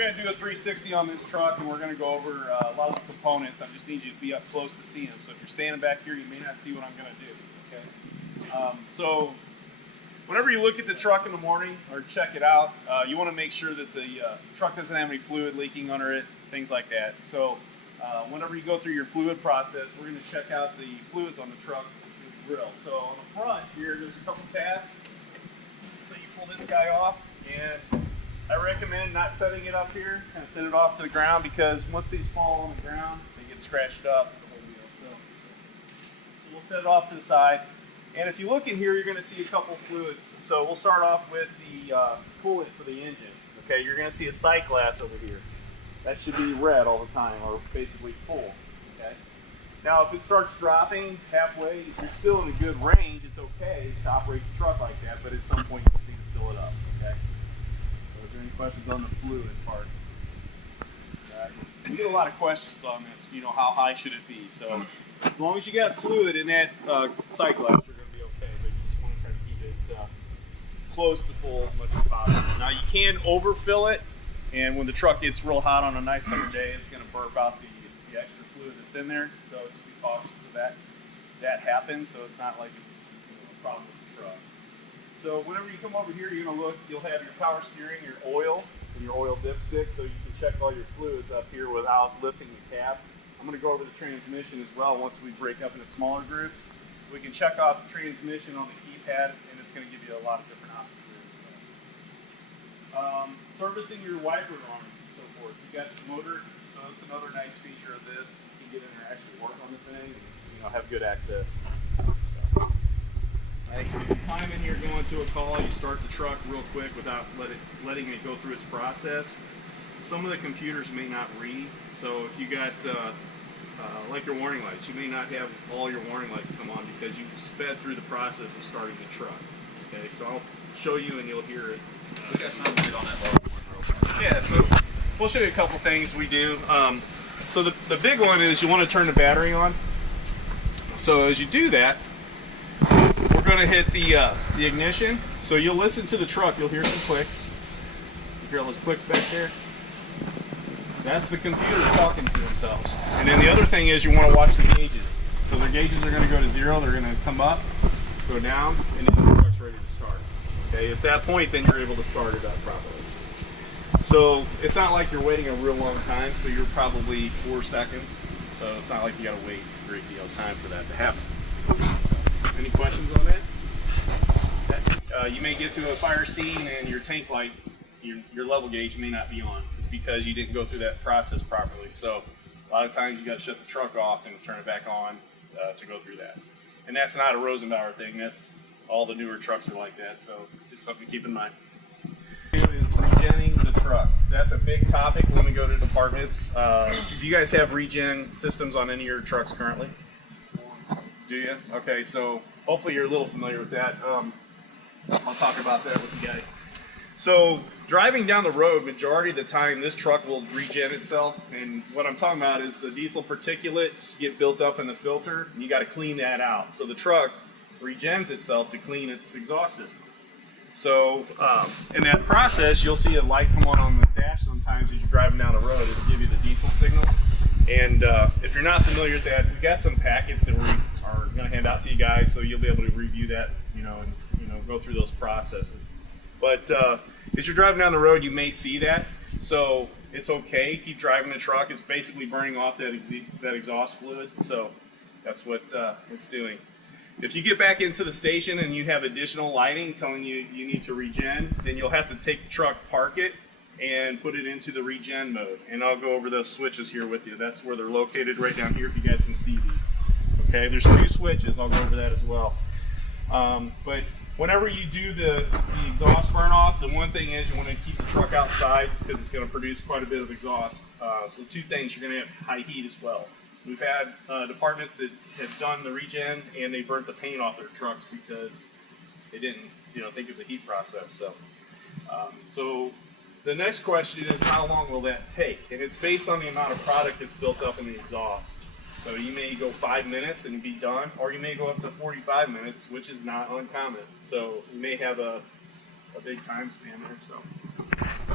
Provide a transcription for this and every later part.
going to do a 360 on this truck, and we're going to go over a lot of the components. I just need you to be up close to see them. So if you're standing back here, you may not see what I'm going to do. Okay. So whenever you look at the truck in the morning or check it out, you want to make sure that the truck doesn't have any fluid leaking under it, things like that. So whenever you go through your fluid process, we're going to check out the fluids on the truck with the grill. So on the front here, there's a couple tabs. So you pull this guy off, and I recommend not setting it up here, kind of set it off to the ground, because once these fall on the ground, they get scratched up. So we'll set it off to the side. And if you look in here, you're going to see a couple fluids. So we'll start off with the coolant for the engine. Okay, you're going to see a sight glass over here. That should be red all the time, or basically full. Okay. Now, if it starts dropping halfway, if you're still in a good range, it's okay to operate the truck like that. But at some point, you just need to fill it up. Okay. So, is there any questions on the fluid part? We get a lot of questions on this. You know, how high should it be? So, as long as you got fluid in that sight glass, you're going to be okay. But you just want to try to keep it close to full as much as possible. Now, you can overfill it, and when the truck gets real hot on a nice summer day, it's going to burp out the extra fluid that's in there. So just be cautious of that. That happens, so it's not like it's a problem with the truck. So whenever you come over here, you're going to look. You'll have your power steering, your oil, and your oil dipstick, so you can check all your fluids up here without lifting the cap. I'm going to go over the transmission as well once we break up into smaller groups. We can check out the transmission on the keypad, and it's going to give you a lot of different options there as well. Servicing your wiper arms and so forth. You got the motor, so that's another nice feature of this. You can get in there and actually work on the thing, and have good access. So, if you climb in here going to a call, you start the truck real quick without letting it go through its process. Some of the computers may not read, so if you got like your warning lights, you may not have all your warning lights come on because you sped through the process of starting the truck. Okay, so I'll show you and you'll hear it. Yeah, so we'll show you a couple things we do. So the big one is you want to turn the battery on. So as you do that, we're going to hit the ignition. So you'll listen to the truck. You'll hear some clicks. You hear all those clicks back there? That's the computer talking to themselves. And then the other thing is you want to watch the gauges. So the gauges are going to go to 0. They're going to come up, go down, and then the truck's ready to start. Okay, at that point, then you're able to start it up properly. So it's not like you're waiting a real long time. So you're probably 4 seconds. So it's not like you got to wait a great deal of time for that to happen. So, any questions on that? Okay. You may get to a fire scene and your tank light, your level gauge may not be on. It's because you didn't go through that process properly. So a lot of times you got to shut the truck off and turn it back on to go through that. And that's not a Rosenbauer thing. That's all the newer trucks are like that. So just something to keep in mind. Is regenning the truck. That's a big topic when we go to departments. Do you guys have regen systems on any of your trucks currently? Do you? Okay, so hopefully you're a little familiar with that. I'll talk about that with you guys. So driving down the road, majority of the time, this truck will regen itself. And what I'm talking about is the diesel particulates get built up in the filter, and you got to clean that out. So the truck regens itself to clean its exhaust system. So in that process, you'll see a light come on the dash sometimes as you're driving down the road. It'll give you the diesel signal. And if you're not familiar with that, we've got some packets that we are going to hand out to you guys, so you'll be able to review that, and go through those processes. But as you're driving down the road, you may see that, so it's okay. Keep driving the truck. It's basically burning off that exhaust fluid, so that's what it's doing. If you get back into the station and you have additional lighting telling you you need to regen, then you'll have to take the truck, park it, and put it into the regen mode. And I'll go over those switches here with you. That's where they're located right down here if you guys can see these. Okay, there's 2 switches. I'll go over that as well. But whenever you do the exhaust burn off, the one thing is you want to keep the truck outside because it's going to produce quite a bit of exhaust. So 2 things, you're going to have high heat as well. We've had departments that have done the regen and they burnt the paint off their trucks because they didn't, think of the heat process. So the next question is, how long will that take? And it's based on the amount of product that's built up in the exhaust. So you may go 5 minutes and be done, or you may go up to 45 minutes, which is not uncommon. So you may have a big time span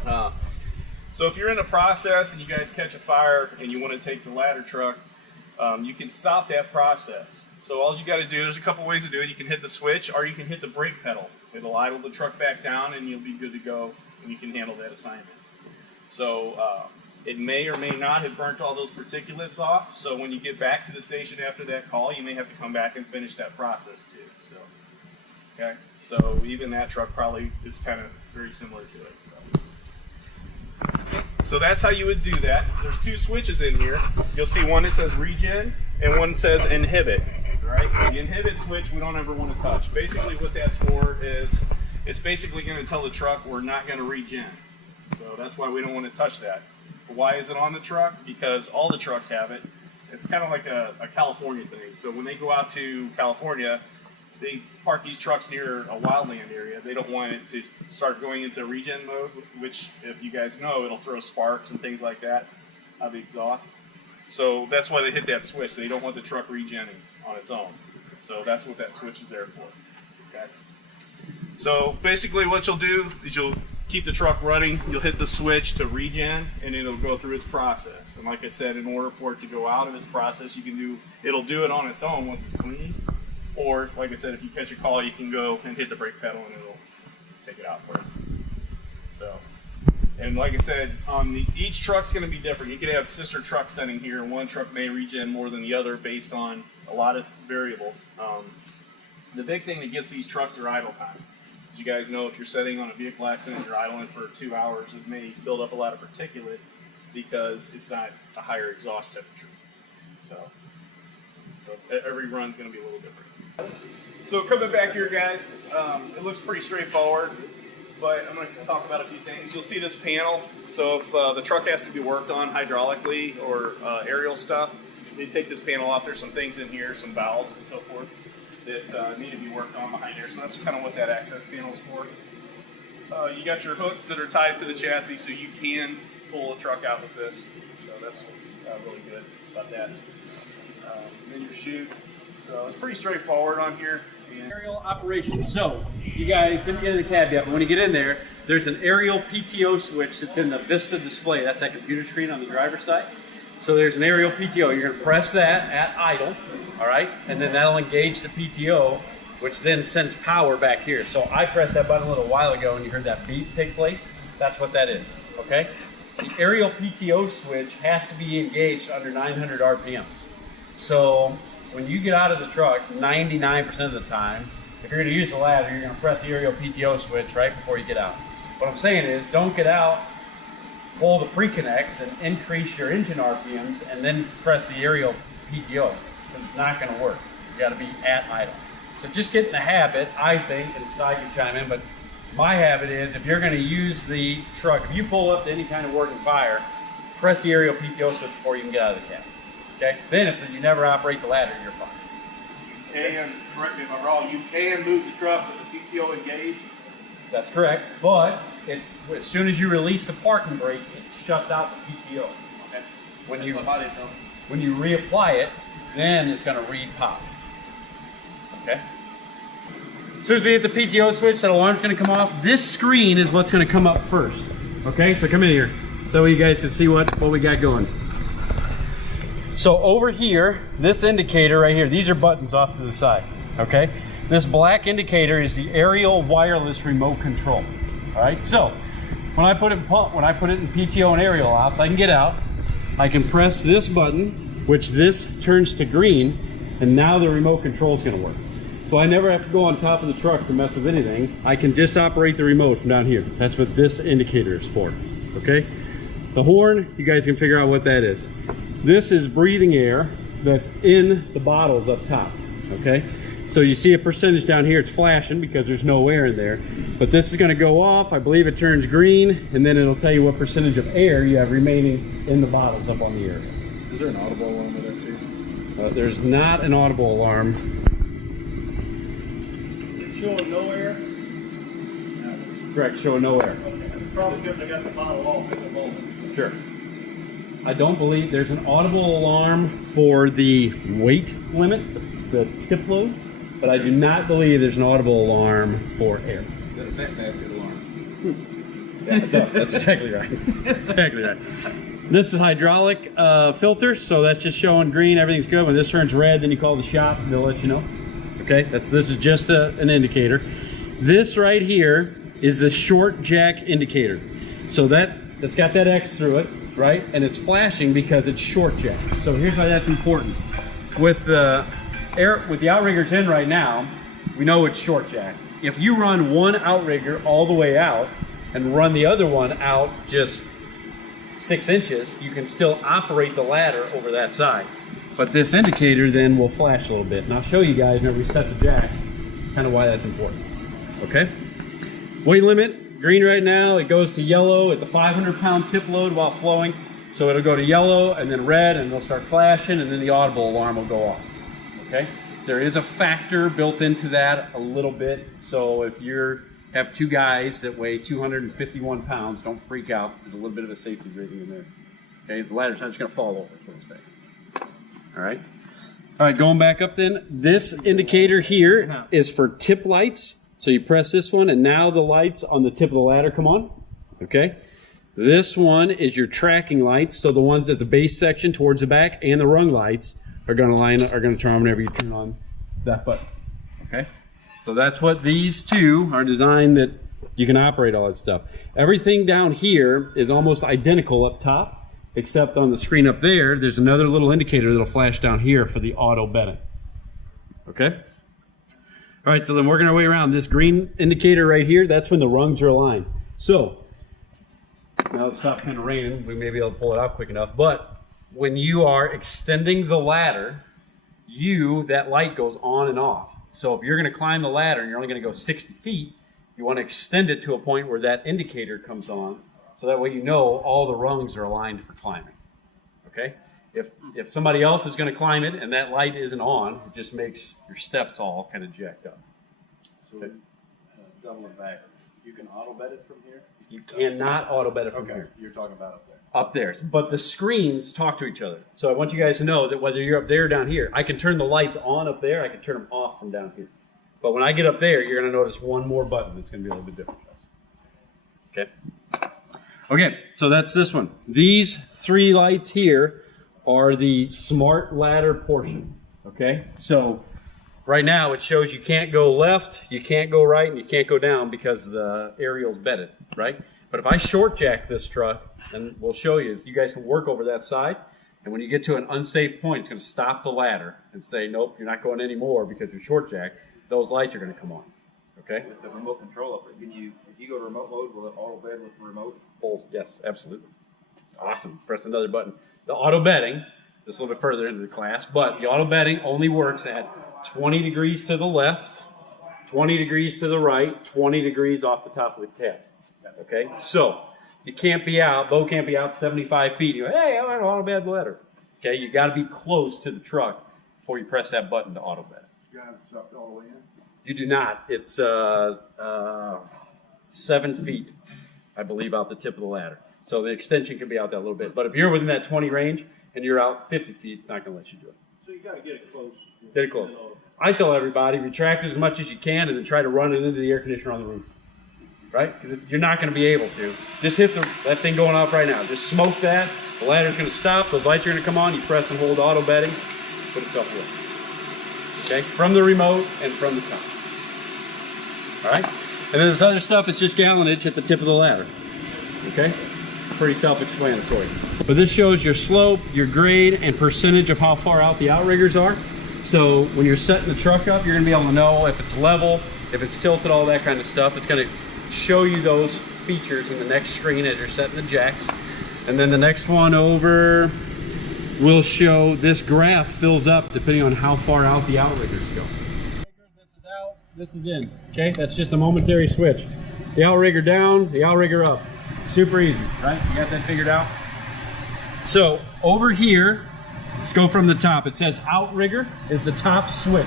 there. So if you're in a process and you guys catch a fire and you want to take the ladder truck, you can stop that process. So all you got to do, there's a couple ways to do it. You can hit the switch or you can hit the brake pedal. It'll idle the truck back down and you'll be good to go and you can handle that assignment. So it may or may not have burnt all those particulates off. So when you get back to the station after that call, you may have to come back and finish that process too. So, okay. So even that truck probably is kind of very similar to it. So that's how you would do that. There's two switches in here. You'll see one that says regen and one that says inhibit. Right? The inhibit switch we don't ever want to touch. Basically what that's for is it's basically going to tell the truck we're not going to regen. So that's why we don't want to touch that. But why is it on the truck? Because all the trucks have it. It's kind of like a California thing. So when they go out to California, they park these trucks near a wildland area. They don't want it to start going into regen mode, which, if you guys know, it'll throw sparks and things like that out of the exhaust. So that's why they hit that switch. They don't want the truck regenning on its own. So that's what that switch is there for. Okay. So basically what you'll do is you'll keep the truck running, you'll hit the switch to regen, and it'll go through its process. And like I said, in order for it to go out of its process, it'll do it on its own once it's clean. Or, like I said, if you catch a call, you can go and hit the brake pedal and it'll take it out for you. So, and like I said, each truck's going to be different. You could have sister trucks sitting here, and one truck may regen more than the other based on a lot of variables. The big thing that gets these trucks are idle time. As you guys know, if you're sitting on a vehicle accident, you're idling for 2 hours, it may build up a lot of particulate because it's not a higher exhaust temperature. So every run's going to be a little different. So coming back here, guys, it looks pretty straightforward, but I'm going to talk about a few things. You'll see this panel. So if the truck has to be worked on hydraulically or aerial stuff, they take this panel off. There's some things in here, some valves and so forth, that need to be worked on behind here. So that's kind of what that access panel is for. You got your hooks that are tied to the chassis, so you can pull a truck out with this. So that's what's really good about that. Then your chute. So it's pretty straightforward on here. Aerial operation. So you guys didn't get in the cab yet, but when you get in there, there's an aerial PTO switch that's in the Vista display. That's that computer screen on the driver's side. So there's an aerial PTO. You're going to press that at idle, all right? And then that'll engage the PTO, which then sends power back here. So I pressed that button a little while ago and you heard that beep take place. That's what that is, okay? The aerial PTO switch has to be engaged under 900 RPMs. So when you get out of the truck, 99% of the time, if you're going to use the ladder, you're going to press the aerial PTO switch right before you get out. What I'm saying is, don't get out, pull the pre-connects and increase your engine RPMs, and then press the aerial PTO, because it's not going to work. You got to be at idle. So just get in the habit, I think, and Cy can chime in, but my habit is, if you're going to use the truck, if you pull up to any kind of working fire, press the aerial PTO switch before you can get out of the cab. Okay? Then if you never operate the ladder, you're fine. And correct me if I'm wrong, you can move the truck with the PTO engaged. That's correct, but as soon as you release the parking brake, it shuts out the PTO. Okay. When you reapply it, then it's going to repop. Okay. As soon as we hit the PTO switch, that alarm's going to come off. This screen is what's going to come up first. Okay, so come in here so you guys can see what we got going. So over here, this indicator right here, these are buttons off to the side, okay? This black indicator is the aerial wireless remote control, all right? So when I put it in PTO and aerial out, so I can get out, I can press this button, which this turns to green, and now the remote control is gonna work. So I never have to go on top of the truck to mess with anything. I can just operate the remote from down here. That's what this indicator is for, okay? The horn, you guys can figure out what that is. This is breathing air that's in the bottles up top, okay? So you see a percentage down here, it's flashing because there's no air in there. But this is gonna go off, I believe it turns green, and then it'll tell you what percentage of air you have remaining in the bottles up on the air. Is there an audible alarm with that too? There's not an audible alarm. Is it showing no air? No. Correct, showing no air. Okay, it's probably because I got the bottle off at the moment. Sure. I don't believe there's an audible alarm for the weight limit, the tip load, but I do not believe there's an audible alarm for air. That basket alarm. Yeah, duh, that's exactly right. Exactly right. This is hydraulic filter, so that's just showing green, everything's good. When this turns red, then you call the shop, they'll let you know. Okay, this is just an indicator. This right here is the short jack indicator. So that's got that X through it, right? And it's flashing because it's short jack. So here's why that's important. With the outriggers in right now, we know it's short jack. If you run one outrigger all the way out and run the other one out just 6 inches, you can still operate the ladder over that side. But this indicator then will flash a little bit. And I'll show you guys whenever we set the jack, kind of why that's important. Okay? Weight limit, green right now, it goes to yellow. It's a 500-pound tip load while flowing. So it'll go to yellow and then red and it'll start flashing and then the audible alarm will go off. Okay? There is a factor built into that a little bit. So if you have 2 guys that weigh 251 pounds, don't freak out. There's a little bit of a safety rating in there. Okay, the ladder's not just gonna fall over, is what I'm saying. All right. All right, going back up then. This indicator here is for tip lights. So you press this one and now the lights on the tip of the ladder come on. Okay. This one is your tracking lights. So the ones at the base section towards the back and the rung lights are gonna turn on whenever you turn on that button. Okay. So that's what these two are designed that you can operate all that stuff. Everything down here is almost identical up top, except on the screen up there, there's another little indicator that'll flash down here for the auto bedding. Okay? All right, so then working our way around, this green indicator right here, that's when the rungs are aligned. So, now it's stopped kind of raining, we may be able to pull it out quick enough, but when you are extending the ladder, that light goes on and off. So if you're going to climb the ladder and you're only going to go 60 feet, you want to extend it to a point where that indicator comes on, so that way you know all the rungs are aligned for climbing. Okay? If somebody else is going to climb it and that light isn't on, it just makes your steps all kind of jacked up. So, doubling back, you can auto bed it from here? You cannot auto bed it from here. You're talking about up there. Up there. But the screens talk to each other. So I want you guys to know that whether you're up there or down here, I can turn the lights on up there, I can turn them off from down here. But when I get up there, you're going to notice one more button that's going to be a little bit different. Okay? Okay, so that's this one. These 3 lights here are the smart ladder portion. Okay? So right now it shows you can't go left, you can't go right, and you can't go down because the aerial's bedded, right? But if I short jack this truck, and we'll show you, is you guys can work over that side, and when you get to an unsafe point, it's going to stop the ladder and say, nope, you're not going anymore because you're short jacked. Those lights are going to come on. Okay? With the remote control up, if you go to remote mode, will it auto bed with the remote? Yes, absolutely. Awesome. Press another button. The auto bedding, this is a little bit further into the class, but the auto bedding only works at 20 degrees to the left, 20 degrees to the right, 20 degrees off the top of the cab. Okay? So, you can't be out, Bo can't be out 75 feet. You go, hey, I want to auto bed the ladder. Okay? You got to be close to the truck before you press that button to auto bed. You got it sucked all the way in? You do not. It's 7 feet, I believe, out the tip of the ladder. So the extension can be out that little bit. But if you're within that 20 range and you're out 50 feet, it's not going to let you do it. So you got to get it close. Get it close. I tell everybody, retract as much as you can and then try to run it into the air conditioner on the roof. Right? Because you're not going to be able to. Just hit that thing going off right now. Just smoke that. The ladder's going to stop. Those lights are going to come on. You press and hold auto bedding. Put itself away. Okay? From the remote and from the top. All right? And then this other stuff is just gallonage at the tip of the ladder. Okay? Pretty self-explanatory. But this shows your slope, your grade, and percentage of how far out the outriggers are. So when you're setting the truck up, you're going to be able to know if it's level, if it's tilted, all that kind of stuff. It's going to show you those features in the next screen as you're setting the jacks. And then the next one over will show this graph fills up depending on how far out the outriggers go. This is out, this is in. Okay, that's just a momentary switch. The outrigger down, the outrigger up. Super easy, right? You got that figured out? So over here, let's go from the top. It says outrigger is the top switch.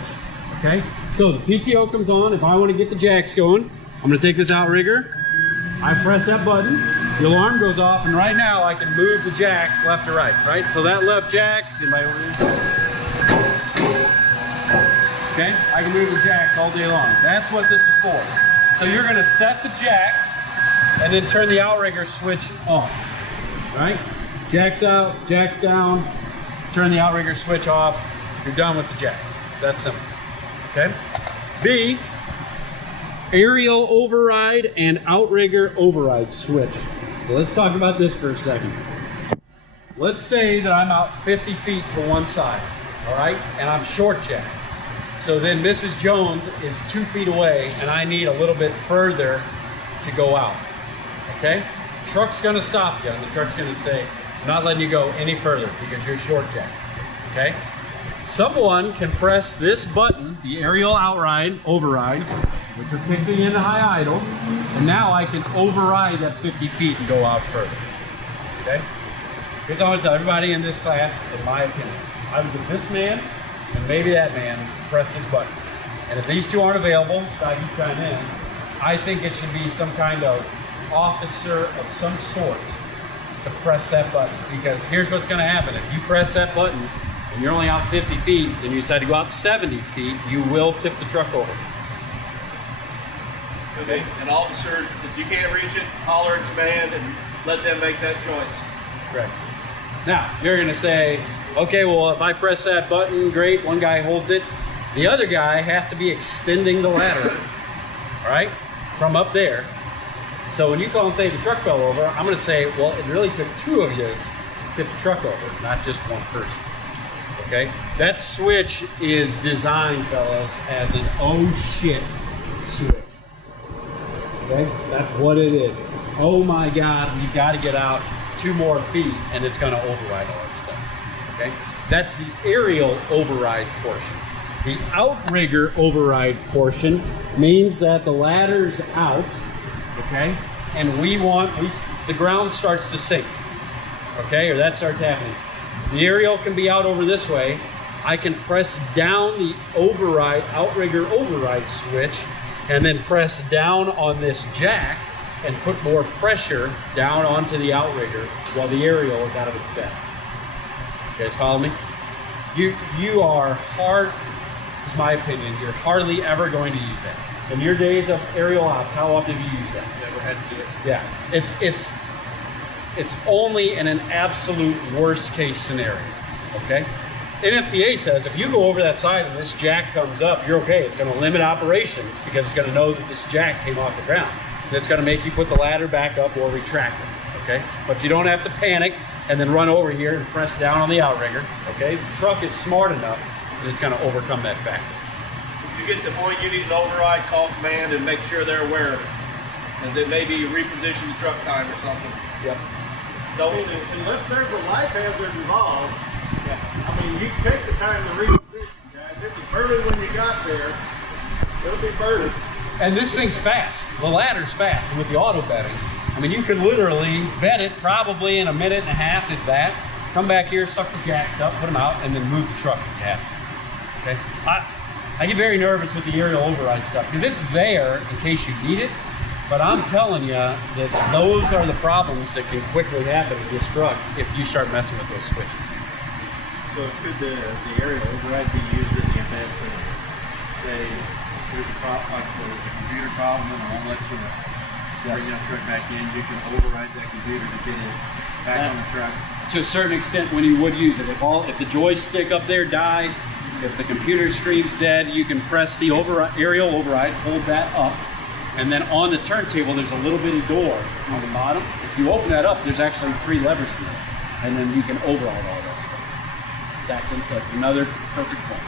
Okay, so the PTO comes on. If I want to get the jacks going, I'm going to take this outrigger. I press that button. The alarm goes off, and right now I can move the jacks left to right. Right, so that left jack. Anybody over here? Okay, I can move the jacks all day long. That's what this is for. So you're going to set the jacks and then turn the outrigger switch off, right? Jacks out, jacks down, turn the outrigger switch off, you're done with the jacks. That's simple, okay? B, aerial override and outrigger override switch. So let's talk about this for a second. Let's say that I'm out 50 feet to one side, all right? And I'm short jack. So then Mrs. Jones is 2 feet away and I need a little bit further to go out, okay? Truck's gonna stop you and the truck's gonna say, I'm not letting you go any further because you're short jack, okay? Someone can press this button, the aerial override, which are kicking into high idle, and now I can override that 50 feet and go out further, okay? Here's what I want to tell everybody in this class, in my opinion. I would get this man and maybe that man to press this button. And if these two aren't available, Scott, you chime in, I think it should be some kind of officer of some sort to press that button. Because here's what's going to happen. If you press that button and you're only out 50 feet and you decide to go out 70 feet, you will tip the truck over. Okay. An officer, if you can't reach it, holler at command and let them make that choice. Correct. Now, you're going to say, okay, well, if I press that button, great, one guy holds it. The other guy has to be extending the ladder, all right, from up there. So when you call and say the truck fell over, I'm going to say, well, it really took two of you to tip the truck over, not just one person, okay? That switch is designed, fellas, as an oh shit switch, okay? That's what it is. Oh my God, we've got to get out 2 more feet and it's going to override all that stuff, okay? That's the aerial override portion. The outrigger override portion means that the ladder's out, okay? And the ground starts to sink, okay? Or that starts happening. The aerial can be out over this way. I can press down the outrigger override switch and then press down on this jack and put more pressure down onto the outrigger while the aerial is out of its bed. You guys follow me? You are this is my opinion, you're hardly ever going to use that. In your days of aerial ops, how often have you used that? Never had to do it. Yeah, it's only in an absolute worst case scenario, okay? NFPA says if you go over that side and this jack comes up, you're okay. It's gonna limit operations because it's gonna know that this jack came off the ground. And it's gonna make you put the ladder back up or retract it, okay? But you don't have to panic and then run over here and press down on the outrigger, okay? The truck is smart enough that it's gonna overcome that factor. If you get to the point you need an override, call command and make sure they're aware of it. As they maybe reposition the truck time or something. Yep. Don't Unless there's a life hazard involved, I mean, you take the time to reposition, guys. It was burning when you got there. It'll be burning. And this thing's fast. The ladder's fast. And with the auto bedding, I mean, you can literally bed it probably in a minute and a half, if that. Come back here, suck the jacks up, put them out, and then move the truck if you have to. Okay? I get very nervous with the aerial override stuff because it's there in case you need it. But I'm telling you that those are the problems that can quickly happen with this truck if you start messing with those switches. So could the aerial override be used in the event of, say, there's a computer problem and it won't let you bring that truck back in? You can override that computer to get it back on the truck. To a certain extent, when you would use it, if the joystick up there dies, if the computer screen's dead, you can press the aerial override, hold that up, and then on the turntable, there's a little bitty door on the bottom. If you open that up, there's actually 3 levers in there, and then you can override all that stuff. That's another perfect point.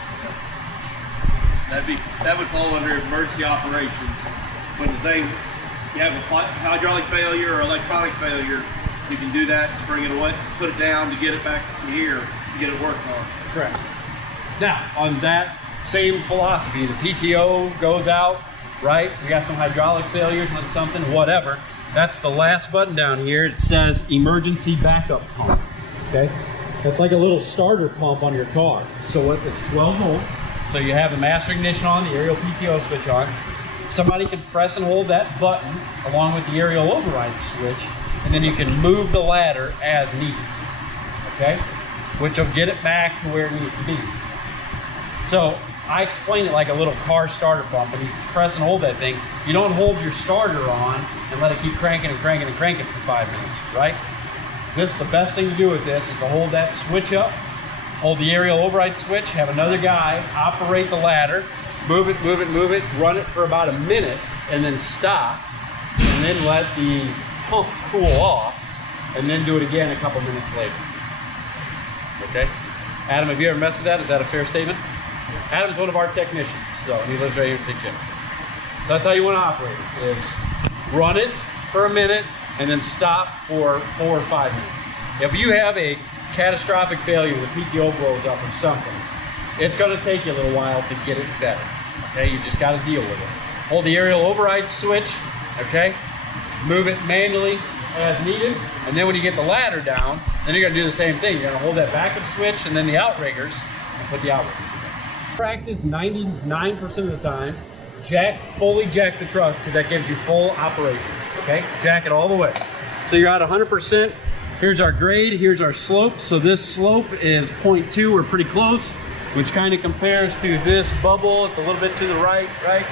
That would fall under emergency operations. When you have a hydraulic failure or electronic failure, you can do that to bring it away, put it down to get it back here to get it worked on. Correct. Now, on that same philosophy, the PTO goes out, right? We got some hydraulic failures on something, whatever. That's the last button down here. It says emergency backup pump, okay? That's like a little starter pump on your car. So it's 12 volt. So you have the master ignition on, the aerial PTO switch on. Somebody can press and hold that button along with the aerial override switch, and then you can move the ladder as needed, okay? Which will get it back to where it needs to be. So I explain it like a little car starter pump. When you press and hold that thing, you don't hold your starter on and let it keep cranking and cranking and cranking for 5 minutes, right? This, the best thing to do with this is to hold that switch up, hold the aerial override switch, have another guy operate the ladder, move it, move it, move it, run it for about a minute, and then stop, and then let the pump cool off, and then do it again a couple minutes later. Okay? Adam, have you ever messed with that? Is that a fair statement? Adam's one of our technicians, so he lives right here in St. Jim. So that's how you want to operate it, is run it for a minute, and then stop for 4 or 5 minutes. If you have a catastrophic failure, the PTO blows up or something, it's going to take you a little while to get it better. Okay, you just got to deal with it. Hold the aerial override switch, okay? Move it manually as needed, and then when you get the ladder down, then you're going to do the same thing. You're going to hold that backup switch and then the outriggers and put the outriggers in. Practice 99% of the time, fully jack the truck, because that gives you full operation. Okay, jack it all the way. So you're at 100%. Here's our grade, here's our slope. So this slope is 0.2, we're pretty close, which kind of compares to this bubble. It's a little bit to the right, right?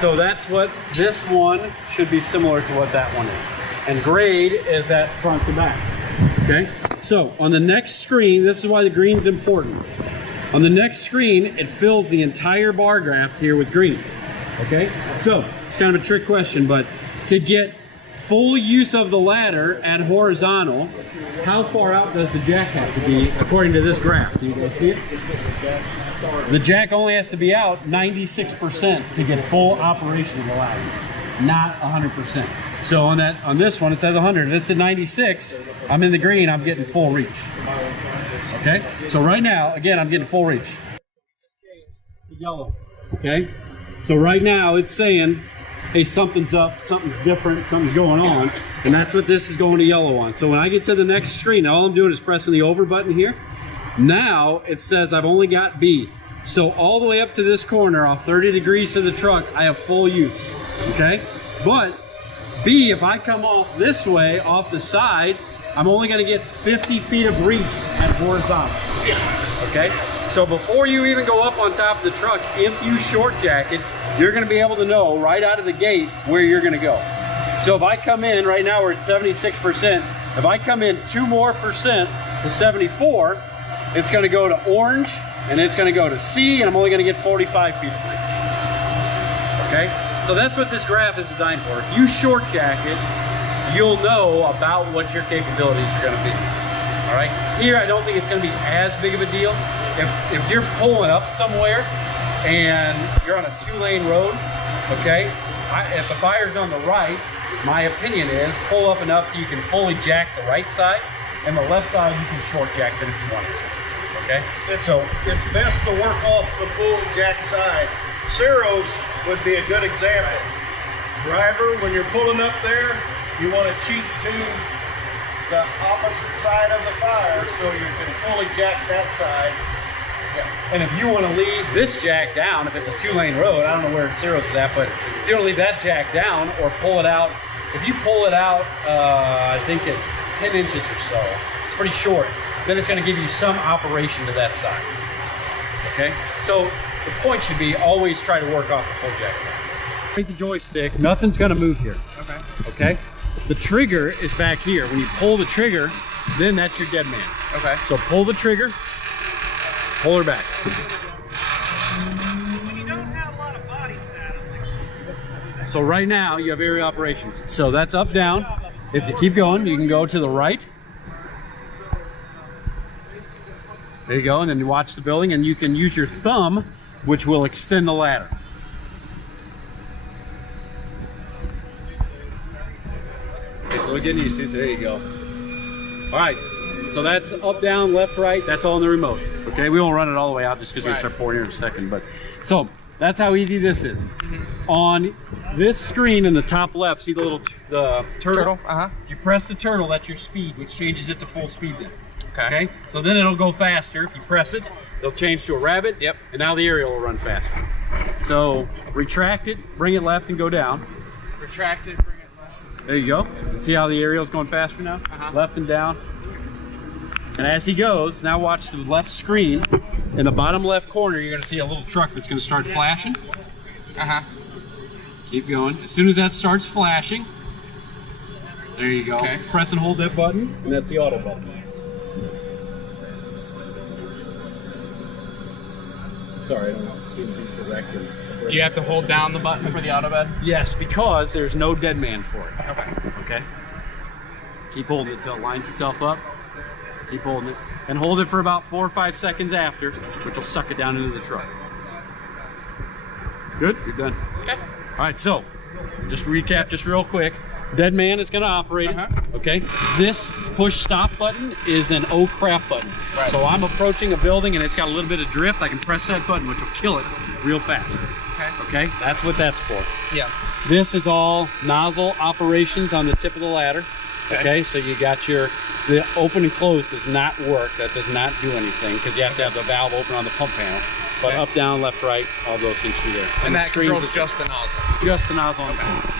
So that's what this one should be similar to what that one is. And grade is that front to back. Okay, so on the next screen, this is why the green's important. On the next screen, it fills the entire bar graft here with green. Okay, so it's kind of a trick question, but to get full use of the ladder at horizontal, how far out does the jack have to be according to this graph? Do you guys see it? The jack only has to be out 96% to get full operation of the ladder, not 100%. So on this one, it says 100. If it's at 96, I'm in the green, I'm getting full reach. Okay, so right now, again, I'm getting full reach. Yellow, okay? So right now it's saying, hey, something's up, something's different, something's going on, and that's what this is going to yellow on. So when I get to the next screen, all I'm doing is pressing the over button here. Now it says I've only got B. So all the way up to this corner, off 30 degrees to the truck, I have full use, okay? But B, if I come off this way, off the side, I'm only gonna get 50 feet of reach at horizontal, okay? So before you even go up on top of the truck, if you short jack it, you're gonna be able to know right out of the gate where you're gonna go. So if I come in, right now we're at 76%, if I come in 2% more to 74, it's gonna go to orange, and it's gonna go to C, and I'm only gonna get 45 feet of reach, okay? So that's what this graph is designed for. If you short jack it, you'll know about what your capabilities are gonna be, all right? Here, I don't think it's gonna be as big of a deal. If you're pulling up somewhere and you're on a 2-lane road, okay, if the fire's on the right, my opinion is pull up enough so you can fully jack the right side, and the left side you can short jack it if you want to, okay? It's best to work off the full jack side. Ceros would be a good example. Driver, when you're pulling up there, you want to cheat to the opposite side of the fire so you can fully jack that side. Yeah. And if you want to leave this jack down, if it's a 2-lane road, I don't know where Ceros is at, but if you want to leave that jack down or pull it out, if you pull it out, I think it's 10 inches or so, it's pretty short, then it's going to give you some operation to that side. Okay? So the point should be always try to work off the full jack side. Take the joystick, nothing's going to move here. Okay. Okay? The trigger is back here. When you pull the trigger, then that's your dead man. Okay. So pull the trigger, pull her back. So right now you have aerial operations. So that's up, down. If you keep going, you can go to the right. There you go, and then you watch the building, and you can use your thumb, which will extend the ladder. So we're getting used to it. There you go. All right, so that's up, down, left, right. That's all in the remote. Okay, we won't run it all the way out just because we'll start pouring here in a second. But so that's how easy this is. On this screen in the top left, see the little turtle? If you press the turtle, that's your speed, which changes it to full speed then. Okay. So then it'll go faster. If you press it, it'll change to a rabbit. Yep. And now the aerial will run faster. So retract it, bring it left, and go down. Retract it, bring it left. There you go. And see how the aerial's going faster now? Left and down. And as he goes, now watch the left screen. In the bottom left corner, you're gonna see a little truck that's gonna start flashing. Keep going. As soon as that starts flashing, there you go. Okay. Press and hold that button, and that's the auto button. Sorry, I don't seem to be correct. Do you have to hold down the button for the auto bed? Yes, because there's no dead man for it. Okay. Okay? Keep holding it until it lines itself up. Keep holding it. And hold it for about 4 or 5 seconds after, which will suck it down into the truck. Good? You're done. Okay. All right, so just to recap just real quick. Dead man is going to operate it, okay? This push stop button is an oh crap button. Right. So I'm approaching a building and it's got a little bit of drift. I can press that button, which will kill it real fast. Okay? That's what that's for. Yeah. This is all nozzle operations on the tip of the ladder. Okay, so you got the open and close does not work. That does not do anything because you have to have the valve open on the pump panel. But up, down, left, right, all those things through there. And the that screens controls is just the nozzle. just the nozzle on the Okay. pump.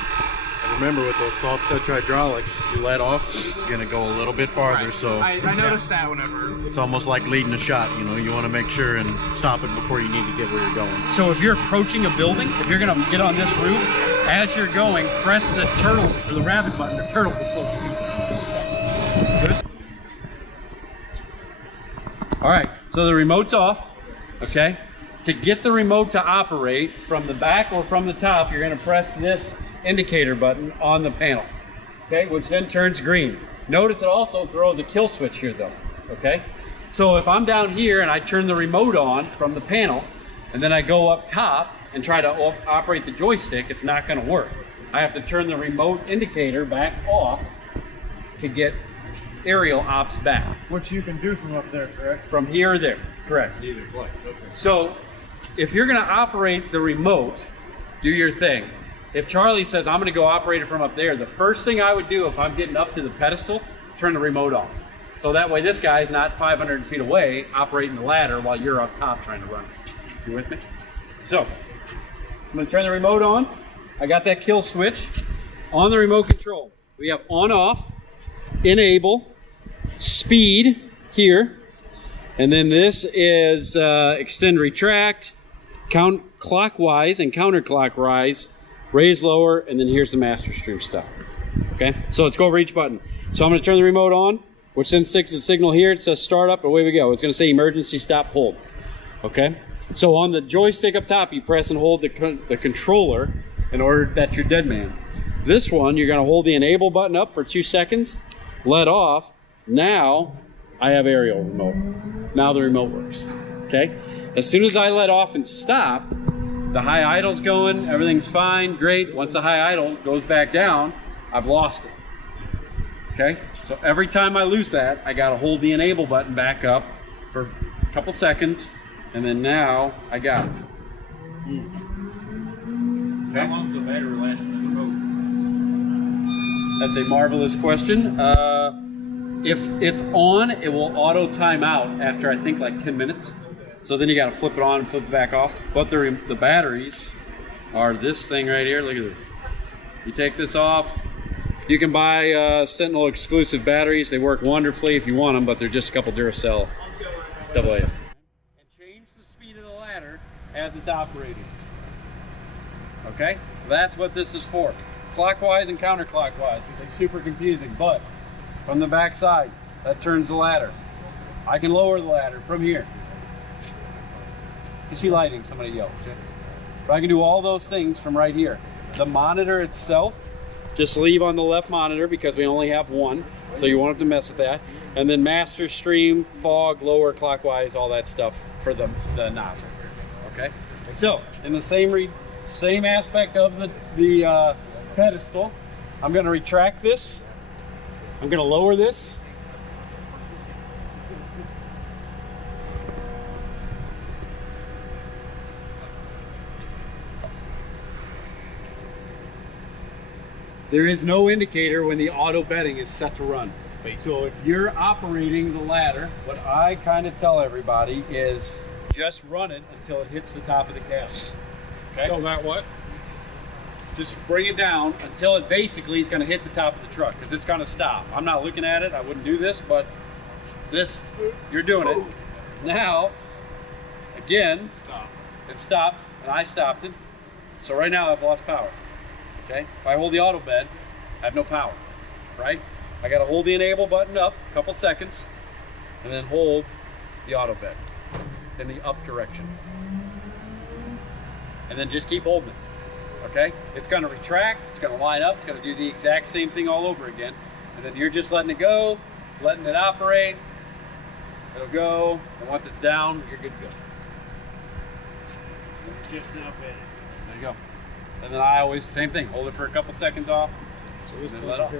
And remember, with those soft touch hydraulics, you let off, it's going to go a little bit farther. So I noticed that whenever. it's almost like leading a shot. You know, you want to make sure and stop it before you need to get where you're going. So if you're approaching a building, if you're gonna get on this roof, as you're going, press the turtle or the rabbit button. The turtle will slow the speed. Good. All right. So the remote's off. Okay. To get the remote to operate from the back or from the top, you're gonna press this indicator button on the panel. Okay, which then turns green. Notice it also throws a kill switch here though. Okay. So if I'm down here and I turn the remote on from the panel, and then I go up top and try to operate the joystick, it's not going to work. I have to turn the remote indicator back off to get aerial ops back. Which you can do from up there, correct? From here or there, correct. Either place, okay. So if you're going to operate the remote, do your thing. If Charlie says, I'm going to go operate it from up there, the first thing I would do if I'm getting up to the pedestal, turn the remote off. So that way this guy's not 500 feet away operating the ladder while you're up top trying to run it. You with me? So, I'm going to turn the remote on. I got that kill switch. On the remote control, we have on off, enable, speed here, and then this is extend retract, count clockwise and counterclockwise, raise lower, and then here's the master stream stuff. Okay, so let's go over each button. So I'm going to turn the remote on, which then sticks the signal here. It says start up, away we go. It's going to say emergency stop hold. Okay, so on the joystick up top, you press and hold the controller in order that you're dead man. This one, you're going to hold the enable button up for 2 seconds, let off. Now I have aerial remote. Now the remote works. Okay, as soon as I let off and stop, the high idle's going, everything's fine, great. Once the high idle goes back down, I've lost it. Okay, so every time I lose that, I got to hold the enable button back up for a couple seconds, and then now I got it. Okay. How long does the battery last in the remote? That's a marvelous question. If it's on, it will auto time out after I think like 10 minutes. So then you got to flip it on and flip it back off. But the batteries are this thing right here. Look at this. You take this off. You can buy Sentinel exclusive batteries. They work wonderfully if you want them, but they're just a couple Duracell AA's. And change the speed of the ladder as it's operating. Okay? That's what this is for. Clockwise and counterclockwise. This is super confusing, but from the back side, that turns the ladder. I can lower the ladder from here. You see lighting, somebody yelled. But I can do all those things from right here. The monitor itself, just leave on the left monitor because we only have one, so you won't have to mess with that. And then master stream, fog, lower, clockwise, all that stuff for the nozzle. Okay. So in the same aspect of the pedestal, I'm going to retract this. I'm going to lower this. There is no indicator when the auto bedding is set to run. So if you're operating the ladder, what I kind of tell everybody is just run it until it hits the top of the cabinet. Okay? So that what? Just bring it down until it basically is going to hit the top of the truck because it's going to stop. I'm not looking at it. I wouldn't do this, but This, you're doing it. Now, again, it stopped, and I stopped it. So right now I've lost power, okay? If I hold the auto bed, I have no power, right? I gotta hold the enable button up a couple seconds, and then hold the auto bed in the up direction. And then just keep holding it, okay? It's gonna retract, it's gonna line up, it's gonna do the exact same thing all over again. And then you're just letting it go, letting it operate. It'll go, and once it's down, you're good to go. Just now bedded. There you go. And then I always, same thing, hold it for a couple seconds off, and then let off.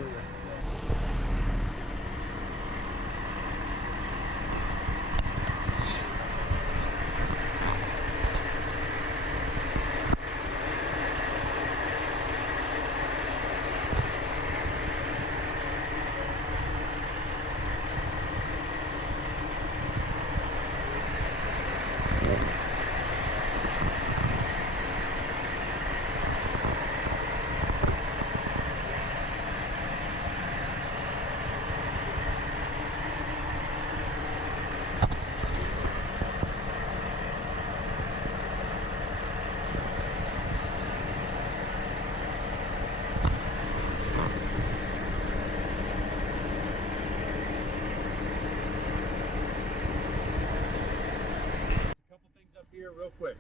Real quick.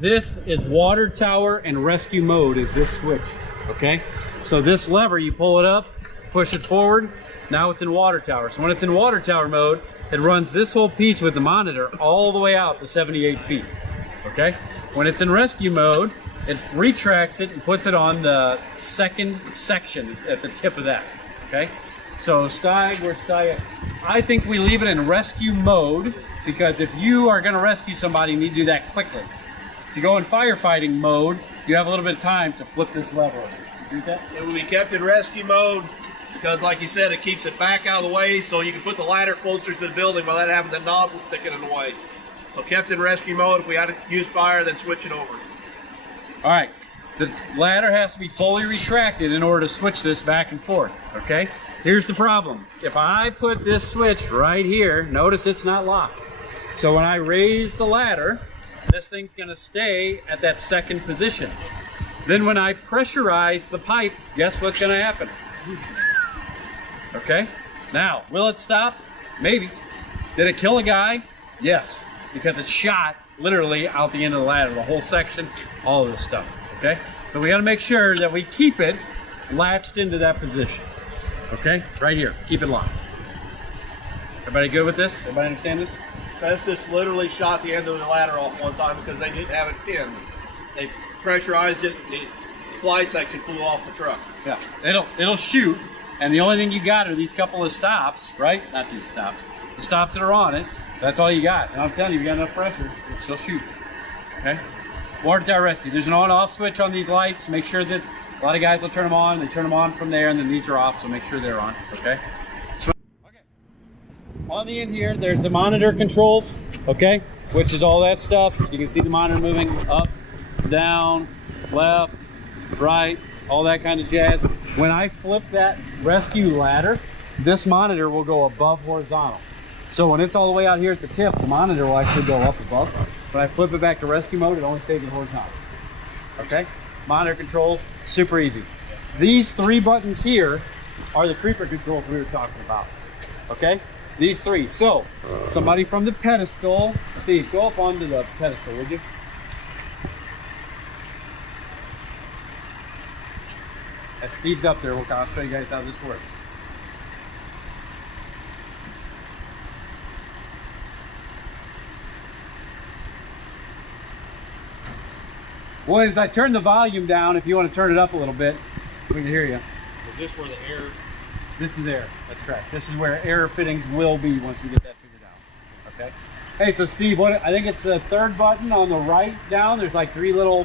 This is water tower and rescue mode is this switch, okay? So this lever, you pull it up, push it forward, now it's in water tower. So when it's in water tower mode, it runs this whole piece with the monitor all the way out to 78 feet, okay? When it's in rescue mode, it retracts it and puts it on the second section at the tip of that, okay? So I think we leave it in rescue mode because if you are going to rescue somebody, you need to do that quickly. To go in firefighting mode, you have a little bit of time to flip this lever. You do that? It will be kept in rescue mode because, like you said, it keeps it back out of the way so you can put the ladder closer to the building without having the nozzle sticking in the way. So kept in rescue mode. If we had to use fire, then switch it over. All right. The ladder has to be fully retracted in order to switch this back and forth, okay? Here's the problem. If I put this switch right here, notice it's not locked. So when I raise the ladder, this thing's gonna stay at that second position. Then when I pressurize the pipe, guess what's gonna happen? Okay? Now, will it stop? Maybe. Did it kill a guy? Yes, because it shot literally out the end of the ladder, the whole section, all of this stuff, okay? So we gotta make sure that we keep it latched into that position. Okay, right here, keep it locked. Everybody good with this? Everybody understand this? Festus literally shot the end of the ladder off one time because they didn't have it pinned. They pressurized it, the fly section flew off the truck. Yeah, it'll shoot, and the only thing you got are these couple of stops, right? Not these stops. The stops that are on it, that's all you got. And I'm telling you, you got enough pressure, she'll shoot. Okay? Water tower rescue. There's an on-off switch on these lights. Make sure that a lot of guys will turn them on. They turn them on from there, and then these are off, so make sure they're on, okay? So, okay. On the end here, there's the monitor controls, okay? Which is all that stuff. You can see the monitor moving up, down, left, right, all that kind of jazz. When I flip that rescue ladder, this monitor will go above horizontal. So when it's all the way out here at the tip, the monitor will actually go up above. When I flip it back to rescue mode, it only stays in horizontal, okay? Monitor controls, super easy. These three buttons here are the creeper controls we were talking about, okay? These three. So, somebody from the pedestal, Steve, go up onto the pedestal, would you? As Steve's up there, I'll show you guys how this works. Well, as I turn the volume down, if you want to turn it up a little bit, we can hear you. Is this where the air? This is air, that's correct. This is where air fittings will be once we get that figured out, okay? Hey, so Steve, what I think it's the third button on the right down. There's like three little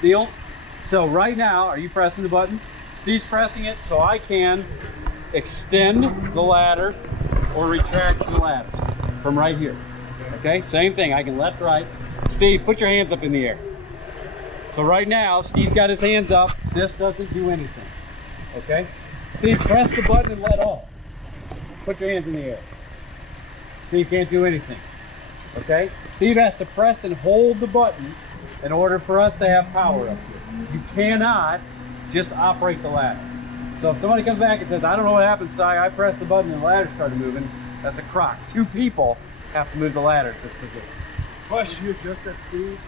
deals. So right now, are you pressing the button? Steve's pressing it so I can extend the ladder or retract the ladder from right here, okay? Same thing, I can left, right. Steve, put your hands up in the air. So right now, Steve's got his hands up. This doesn't do anything, okay? Steve, press the button and let off. Put your hands in the air. Steve can't do anything. Okay? Steve has to press and hold the button in order for us to have power up here. You cannot just operate the ladder. So if somebody comes back and says, I don't know what happened, Sty, I pressed the button and the ladder started moving, that's a crock. 2 people have to move the ladder to this position. Question. You adjust that speed?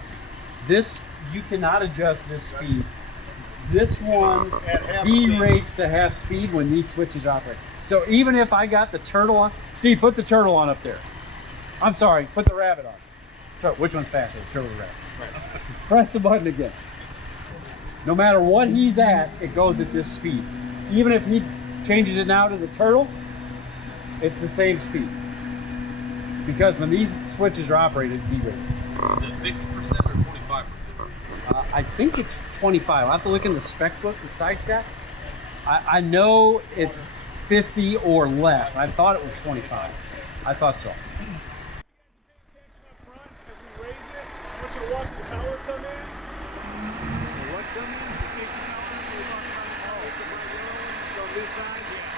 This, you cannot adjust this speed. This one At half speed. derates to half speed when these switches operate. So even if I got the turtle on, Steve, put the turtle on up there. I'm sorry, put the rabbit on. Which one's faster, the turtle or the rabbit? Press the button again. No matter what he's at, it goes at this speed. Even if he changes it now to the turtle, it's the same speed. Because when these switches are operated, it derates. Is it 50% or 25%? I think it's 25. I'll have to look in the spec book the Stike's got. I know it's 50 or less. I thought it was 25. I thought so. What come in? The safety power? We're talking about the bright yellow, so this side, yeah.